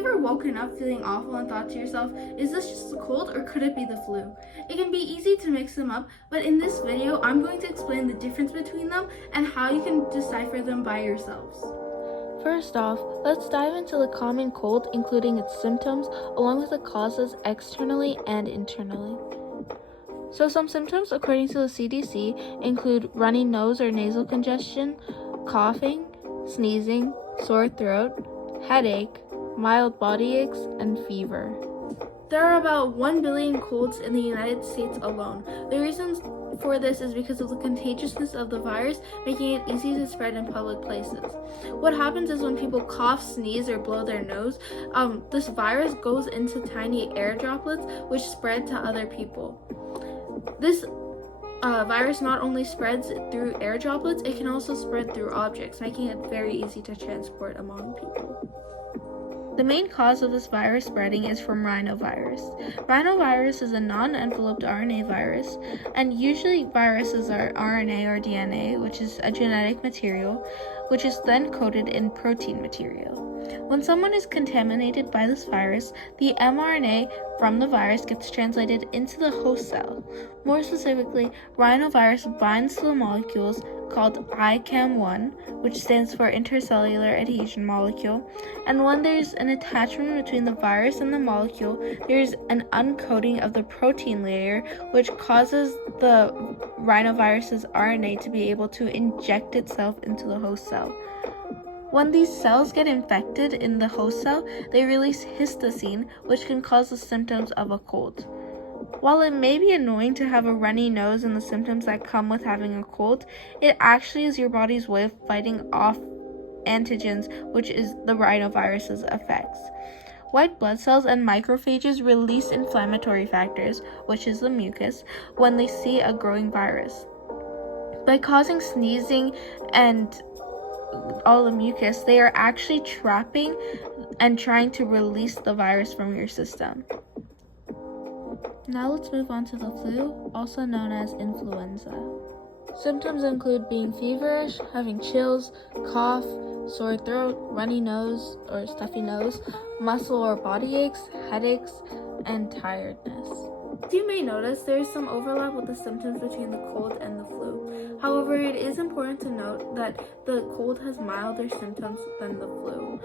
you ever woken up feeling awful and thought to yourself, is this just a cold or could it be the flu? It can be easy to mix them up, but in this video, I'm going to explain the difference between them and how you can decipher them by yourselves. First off, let's dive into the common cold, including its symptoms, along with the causes externally and internally. So some symptoms, according to the CDC, include runny nose or nasal congestion, coughing, sneezing, sore throat, headache, mild body aches, and fever. There are about 1 billion colds in the United States alone. The reasons for this is because of the contagiousness of the virus, making it easy to spread in public places. What happens is when people cough, sneeze, or blow their nose, this virus goes into tiny air droplets which spread to other people. This virus not only spreads through air droplets, it can also spread through objects, making it very easy to transport among people. The main cause of this virus spreading is from rhinovirus. Rhinovirus is a non-enveloped RNA virus, and usually viruses are RNA or DNA, which is a genetic material, which is then coded in protein material. When someone is contaminated by this virus, the mRNA from the virus gets translated into the host cell. More specifically, rhinovirus binds to the molecules called ICAM1, which stands for intercellular adhesion molecule, and when there's an attachment between the virus and the molecule, there's an uncoating of the protein layer, which causes the rhinovirus's RNA to be able to inject itself into the host cell. When these cells get infected in the host cell, they release histocine, which can cause the symptoms of a cold. While it may be annoying to have a runny nose and the symptoms that come with having a cold, it actually is your body's way of fighting off antigens, which is the rhinovirus's effects. White blood cells and macrophages release inflammatory factors, which is the mucus, when they see a growing virus. By causing sneezing and all the mucus, they are actually trapping and trying to release the virus from your system. Now let's move on to the flu, also known as influenza. Symptoms include being feverish, having chills, cough, sore throat, runny nose or stuffy nose, muscle or body aches, headaches, and tiredness. As you may notice, there is some overlap with the symptoms between the cold and the flu. However, it is important to note that the cold has milder symptoms than the flu.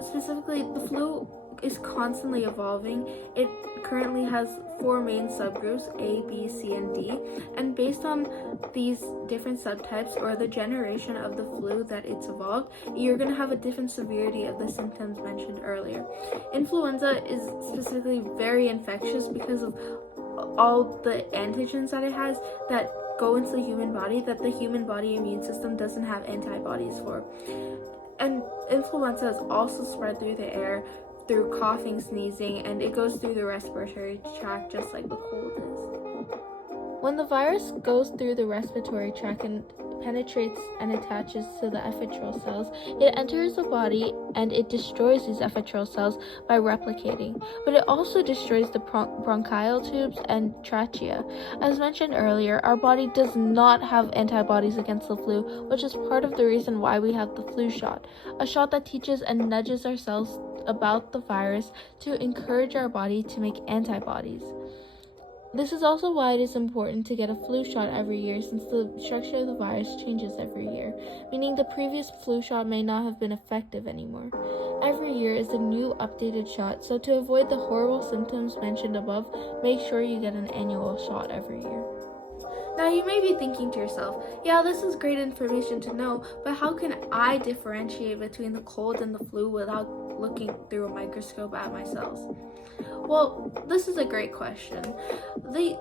Specifically, the flu is constantly evolving. It currently has 4 main subgroups, A, B, C, and D, and based on these different subtypes or the generation of the flu that it's evolved, you're going to have a different severity of the symptoms mentioned earlier. Influenza is specifically very infectious because of all the antigens that it has that go into the human body that the human body immune system doesn't have antibodies for. And influenza is also spread through the air, through coughing, sneezing, and it goes through the respiratory tract just like the cold is. When the virus goes through the respiratory tract and penetrates and attaches to the epithelial cells, it enters the body and it destroys these epithelial cells by replicating, but it also destroys the bronchial tubes and trachea. As mentioned earlier, our body does not have antibodies against the flu, which is part of the reason why we have the flu shot, a shot that teaches and nudges our cells about the virus to encourage our body to make antibodies. This is also why it is important to get a flu shot every year, since the structure of the virus changes every year, meaning the previous flu shot may not have been effective anymore. Every year is a new updated shot, so to avoid the horrible symptoms mentioned above, make sure you get an annual shot every year. Now you may be thinking to yourself, yeah, this is great information to know, but how can I differentiate between the cold and the flu without looking through a microscope at my cells? Well, this is a great question. The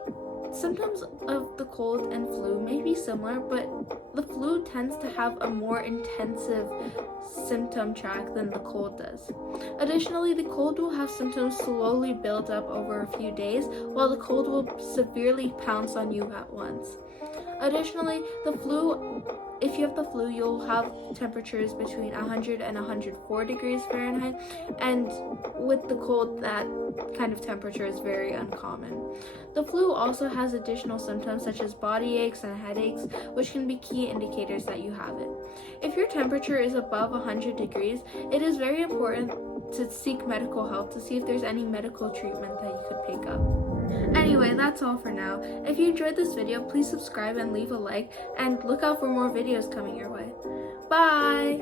symptoms of the cold and flu may be similar, but the flu tends to have a more intensive symptom track than the cold does. Additionally, the cold will have symptoms slowly build up over a few days, while the cold will severely pounce on you at once. Additionally, if you have the flu, you'll have temperatures between 100 and 104 degrees Fahrenheit, and with the cold, that kind of temperature is very uncommon. The flu also has additional symptoms such as body aches and headaches, which can be key indicators that you have it. If your temperature is above 100 degrees, it is very important to seek medical help to see if there's any medical treatment that you could pick up. Anyway, that's all for now. If you enjoyed this video, please subscribe and leave a like, and look out for more videos coming your way. Bye!